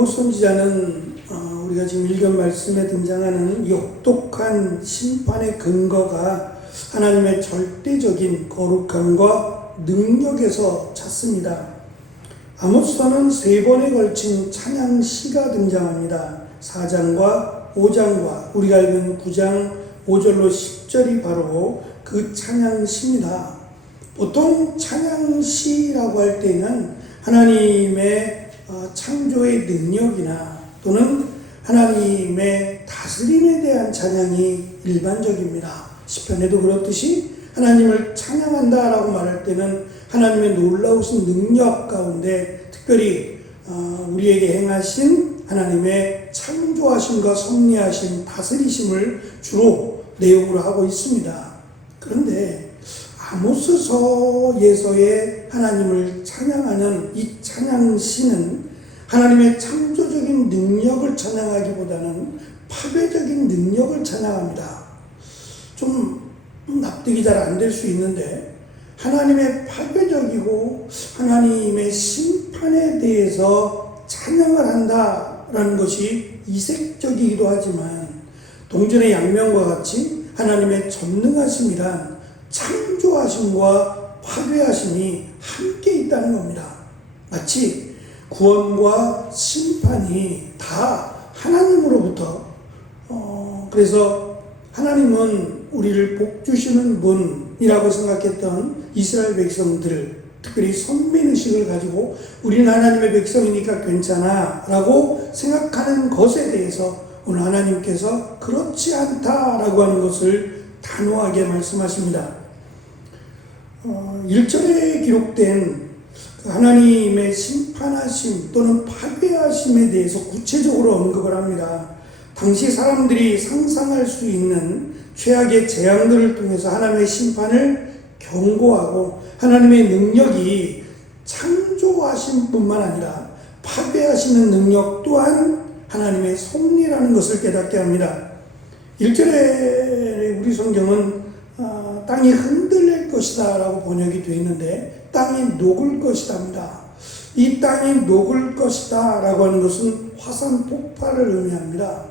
아모스 선지자는 우리가 지금 읽은 말씀에 등장하는 이 혹독한 심판의 근거가 하나님의 절대적인 거룩함과 능력에서 찾습니다. 아모스서는 3번에 걸친 찬양시가 등장합니다. 4장과 5장과 우리가 읽은 9장 5절로 10절이 바로 그 찬양시입니다. 보통 찬양시라고 할 때는 하나님의 창조의 능력이나 또는 하나님의 다스림에 대한 찬양이 일반적입니다. 시편에도 그렇듯이 하나님을 찬양한다라고 말할 때는 하나님의 놀라우신 능력 가운데 특별히 우리에게 행하신 하나님의 창조하심과 섭리하심, 다스리심을 주로 내용으로 하고 있습니다. 그런데 아모스서에서의 하나님을 찬양하는 이 찬양시는 하나님의 창조적인 능력을 찬양하기보다는 파괴적인 능력을 찬양합니다. 좀 납득이 잘 안 될 수 있는데 하나님의 파괴적이고 하나님의 심판에 대해서 찬양을 한다라는 것이 이색적이기도 하지만 동전의 양면과 같이 하나님의 전능하심이란 창조하심과 파괴하심이 함께 있다는 겁니다. 마치 구원과 심판이 다 하나님으로부터 그래서 하나님은 우리를 복주시는 분이라고 생각했던 이스라엘 백성들, 특별히 선민의식을 가지고 우리는 하나님의 백성이니까 괜찮아 라고 생각하는 것에 대해서 오늘 하나님께서 그렇지 않다라고 하는 것을 단호하게 말씀하십니다. 1절에 기록된 하나님의 심판하심 또는 파괴하심에 대해서 구체적으로 언급을 합니다. 당시 사람들이 상상할 수 있는 최악의 재앙들을 통해서 하나님의 심판을 경고하고 하나님의 능력이 창조하심 뿐만 아니라 파괴하시는 능력 또한 하나님의 섭리라는 것을 깨닫게 합니다. 1절에 우리 성경은 땅이 흔들릴 것이다 라고 번역이 되어 있는데 땅이 녹을 것이다 합니다. 이 땅이 녹을 것이다 라고 하는 것은 화산 폭발을 의미합니다.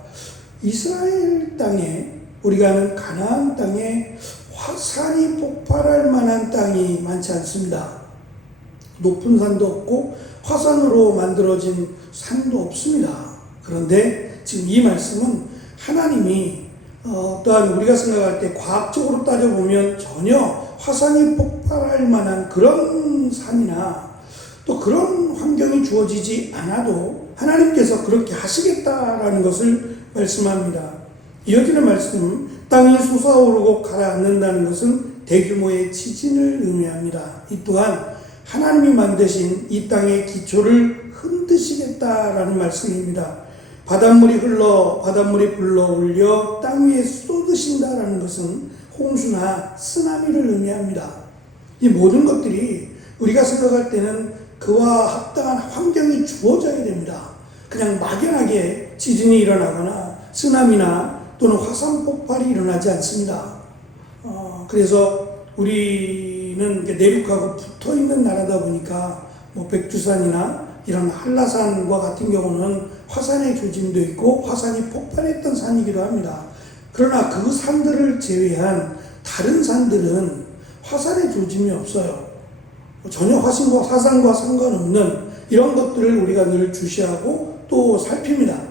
이스라엘 땅에 우리가 아는 가나안 땅에 화산이 폭발할 만한 땅이 많지 않습니다. 높은 산도 없고 화산으로 만들어진 산도 없습니다. 그런데 지금 이 말씀은 하나님이 또한 우리가 생각할 때 과학적으로 따져보면 전혀 화산이 폭발할 만한 그런 산이나 또 그런 환경이 주어지지 않아도 하나님께서 그렇게 하시겠다라는 것을 말씀합니다. 이어지는 말씀, 땅이 솟아오르고 가라앉는다는 것은 대규모의 지진을 의미합니다. 이 또한 하나님이 만드신 이 땅의 기초를 흔드시겠다라는 말씀입니다. 바닷물이 불러 올려 땅 위에 쏟으신다라는 것은 홍수나 쓰나미를 의미합니다. 이 모든 것들이 우리가 생각할 때는 그와 합당한 환경이 주어져야 됩니다. 그냥 막연하게 지진이 일어나거나 쓰나미나 또는 화산 폭발이 일어나지 않습니다. 그래서 우리는 내륙하고 붙어 있는 나라다 보니까 백두산이나 이런 한라산과 같은 경우는 화산의 조짐도 있고 화산이 폭발했던 산이기도 합니다. 그러나 그 산들을 제외한 다른 산들은 화산의 조짐이 없어요. 전혀 화산과 상관없는 이런 것들을 우리가 늘 주시하고 또 살핍니다.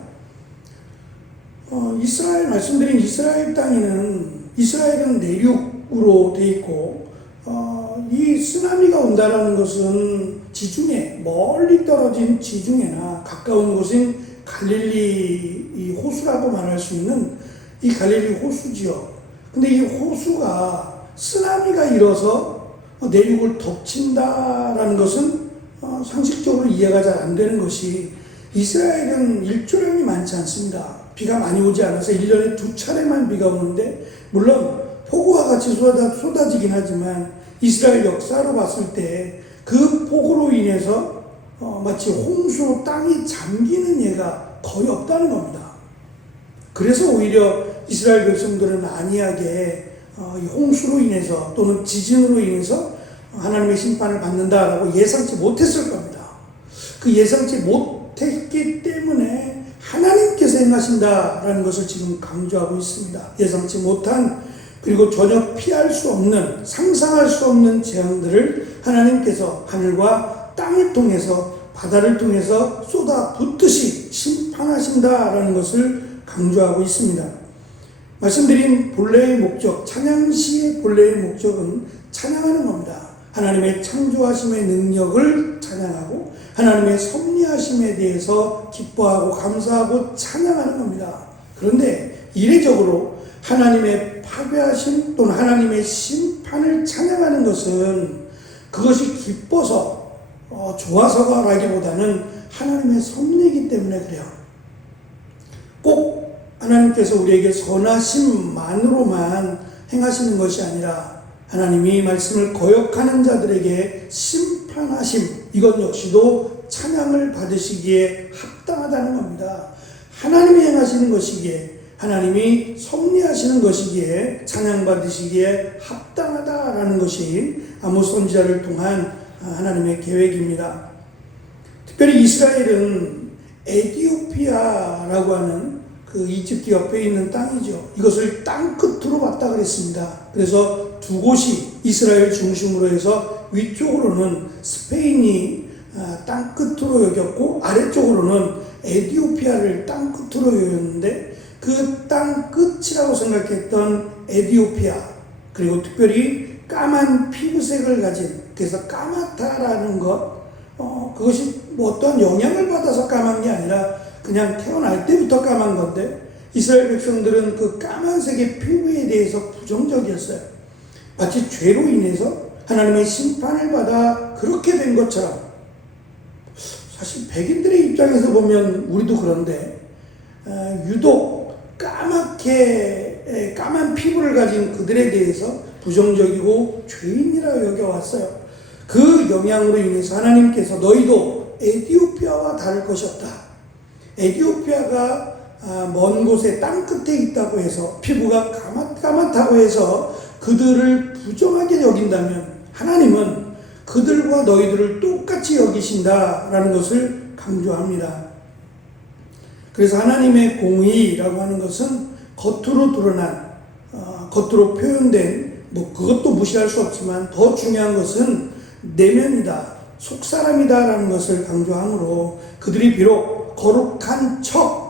말씀드린 이스라엘 땅에는 이스라엘은 내륙으로 되어 있고 이 쓰나미가 온다라는 것은 지중해, 멀리 떨어진 지중해나 가까운 곳인 갈릴리 이 호수라고 말할 수 있는 이 갈릴리 호수지요. 근데 이 호수가 쓰나미가 일어서 내륙을 덮친다라는 것은 상식적으로 이해가 잘 안 되는 것이 이스라엘은 일조량이 많지 않습니다. 비가 많이 오지 않아서 1년에 2차례만 비가 오는데 물론 폭우와 같이 쏟아지긴 하지만 이스라엘 역사로 봤을 때 그 폭우로 인해서 마치 홍수로 땅이 잠기는 예가 거의 없다는 겁니다. 그래서 오히려 이스라엘 백성들은 안이하게 이 홍수로 인해서 또는 지진으로 인해서 하나님의 심판을 받는다라고 예상치 못했을 겁니다. 그 예상치 못했기 때문에 하나님께서 행하신다라는 것을 지금 강조하고 있습니다. 예상치 못한 그리고 전혀 피할 수 없는 상상할 수 없는 재앙들을 하나님께서 하늘과 땅을 통해서 바다를 통해서 쏟아붓듯이 심판하신다라는 것을 강조하고 있습니다. 말씀드린 본래의 목적, 찬양시의 본래의 목적은 찬양하는 겁니다. 하나님의 창조하심의 능력을 찬양하고 하나님의 섭리하심에 대해서 기뻐하고 감사하고 찬양하는 겁니다. 그런데 이례적으로 하나님의 파괴하심 또는 하나님의 심판을 찬양하는 것은 그것이 기뻐서 좋아서라기보다는 하나님의 섭리이기 때문에 그래요. 꼭 하나님께서 우리에게 선하심만으로만 행하시는 것이 아니라 하나님이 말씀을 거역하는 자들에게 심판하심, 이것 역시도 찬양을 받으시기에 합당하다는 겁니다. 하나님이 행하시는 것이기에, 하나님이 섭리하시는 것이기에 찬양받으시기에 합당하다라는 것이 아모스 선지자를 통한 하나님의 계획입니다. 특별히 이스라엘은 에디오피아라고 하는 그 이집트 옆에 있는 땅이죠. 이것을 땅 끝으로 봤다 그랬습니다. 그래서 두 곳이 이스라엘 중심으로 해서 위쪽으로는 스페인이 땅 끝으로 여겼고 아래쪽으로는 에디오피아를 땅 끝으로 여겼는데 그 땅 끝이라고 생각했던 에디오피아, 그리고 특별히 까만 피부색을 가진, 그래서 까맣다라는 것, 그것이 뭐 어떤 영향을 받아서 까만 게 아니라 그냥 태어날 때부터 까만 건데 이스라엘 백성들은 그 까만색의 피부에 대해서 부정적이었어요. 마치 죄로 인해서 하나님의 심판을 받아 그렇게 된 것처럼. 사실 백인들의 입장에서 보면 우리도 그런데 유독 까맣게 까만 피부를 가진 그들에 대해서 부정적이고 죄인이라 여겨왔어요. 그 영향으로 인해서 하나님께서 너희도 에디오피아와 다를 것이 없다. 에디오피아가 먼 곳에 땅 끝에 있다고 해서 피부가 까맣다고 해서 그들을 부정하게 여긴다면 하나님은 그들과 너희들을 똑같이 여기신다라는 것을 강조합니다. 그래서 하나님의 공의라고 하는 것은 겉으로 드러난, 겉으로 표현된, 뭐 그것도 무시할 수 없지만 더 중요한 것은 내면이다, 속사람이다라는 것을 강조하므로 그들이 비록 거룩한 척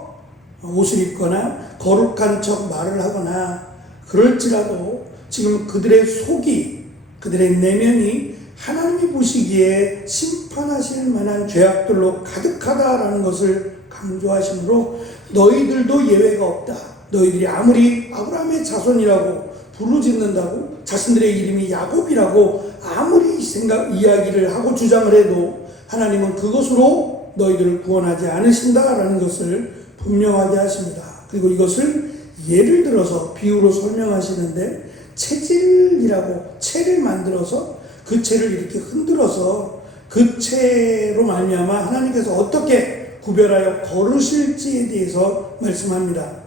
옷을 입거나 거룩한 척 말을 하거나 그럴지라도 지금 그들의 속이, 그들의 내면이 하나님이 보시기에 심판하실 만한 죄악들로 가득하다라는 것을 강조하시므로 너희들도 예외가 없다. 너희들이 아무리 아브라함의 자손이라고 부르짖는다고 자신들의 이름이 야곱이라고 아무리 이야기를 하고 주장을 해도 하나님은 그것으로 너희들을 구원하지 않으신다라는 것을 분명하게 하십니다. 그리고 이것을 예를 들어서 비유로 설명하시는데 채질이라고 채를 만들어서 그 채를 이렇게 흔들어서 그 채로 말미암아 하나님께서 어떻게 구별하여 거르실지에 대해서 말씀합니다.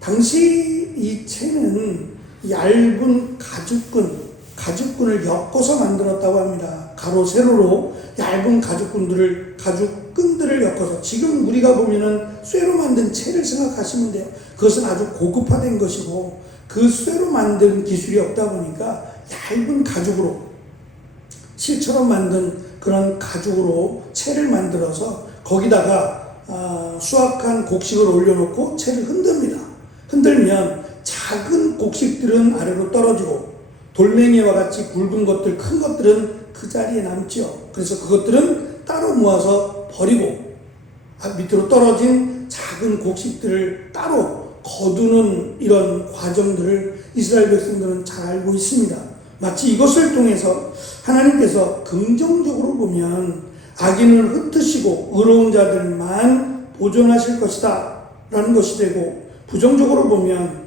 당시 이 채는 얇은 가죽끈을 엮어서 만들었다고 합니다. 가로 세로로 얇은 가죽끈들을 엮어서, 지금 우리가 보면은 쇠로 만든 채를 생각하시면 돼요. 그것은 아주 고급화된 것이고 그 쇠로 만든 기술이 없다 보니까 얇은 가죽으로, 실처럼 만든 그런 가죽으로 채를 만들어서 거기다가 수확한 곡식을 올려놓고 채를 흔듭니다. 흔들면 작은 곡식들은 아래로 떨어지고 돌멩이와 같이 굵은 것들, 큰 것들은 그 자리에 남죠. 그래서 그것들은 따로 모아서 버리고 밑으로 떨어진 작은 곡식들을 따로 거두는 이런 과정들을 이스라엘 백성들은 잘 알고 있습니다. 마치 이것을 통해서 하나님께서 긍정적으로 보면 악인을 흩으시고 의로운 자들만 보존하실 것이다 라는 것이 되고, 부정적으로 보면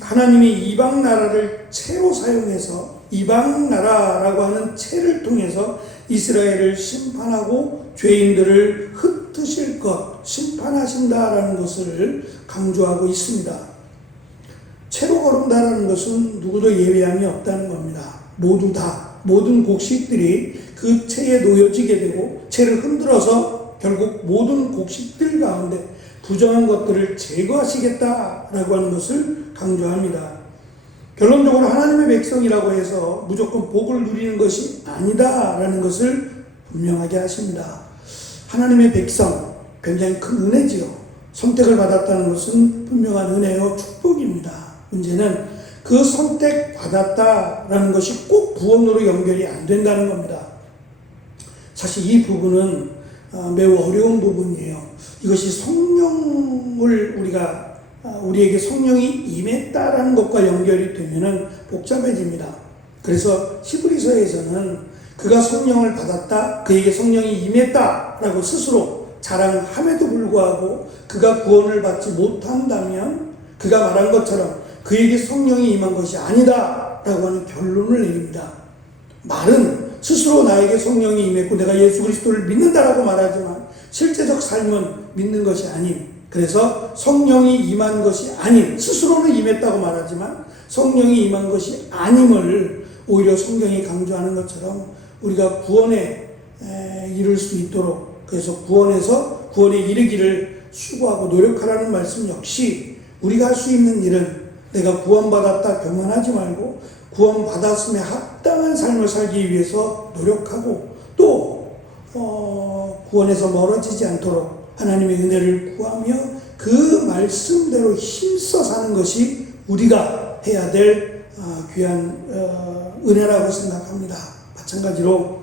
하나님이 이방 나라를 채로 사용해서 이방 나라라고 하는 채를 통해서 이스라엘을 심판하고 죄인들을 흩으실 것, 심판하신다라는 것을 강조하고 있습니다. 채로 거른다라는 것은 누구도 예외함이 없다는 겁니다. 모든 곡식들이 그 채에 놓여지게 되고 채를 흔들어서 결국 모든 곡식들 가운데 부정한 것들을 제거하시겠다라고 하는 것을 강조합니다. 결론적으로 하나님의 백성이라고 해서 무조건 복을 누리는 것이 아니다라는 것을 분명하게 하십니다. 하나님의 백성, 굉장히 큰 은혜지요. 선택을 받았다는 것은 분명한 은혜요 축복입니다. 문제는 그 선택받았다라는 것이 꼭 구원으로 연결이 안 된다는 겁니다. 사실 이 부분은 매우 어려운 부분이에요. 이것이 성령을 우리에게 성령이 임했다라는 것과 연결이 되면은 복잡해집니다. 그래서 히브리서에서는 그가 성령을 받았다, 그에게 성령이 임했다라고 스스로 자랑함에도 불구하고 그가 구원을 받지 못한다면 그가 말한 것처럼 그에게 성령이 임한 것이 아니다라고 하는 결론을 내립니다. 말은 스스로 나에게 성령이 임했고 내가 예수 그리스도를 믿는다라고 말하지만 실제적 삶은 믿는 것이 아닌, 그래서 성령이 임한 것이 아닌, 스스로는 임했다고 말하지만 성령이 임한 것이 아님을 오히려 성경이 강조하는 것처럼 우리가 구원에 이를 수 있도록, 그래서 구원에 이르기를 수고하고 노력하라는 말씀 역시 우리가 할 수 있는 일은 내가 구원받았다 교만하지 말고 구원받았음에 합당한 삶을 살기 위해서 노력하고 또 구원에서 멀어지지 않도록 하나님의 은혜를 구하며 그 말씀대로 힘써 사는 것이 우리가 해야 될 귀한 은혜라고 생각합니다. 마찬가지로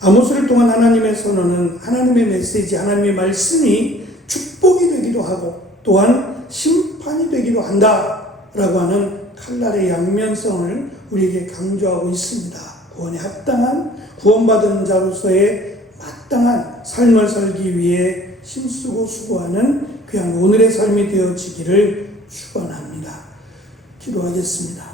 아모스를 통한 하나님의 선언은 하나님의 메시지, 하나님의 말씀이 축복이 되기도 하고 또한 심판이 되기도 한다라고 하는 칼날의 양면성을 우리에게 강조하고 있습니다. 구원에 합당한, 구원받은 자로서의 마땅한 삶을 살기 위해 힘쓰고 수고하는 귀한 오늘의 삶이 되어지기를 축원합니다. 기도하겠습니다.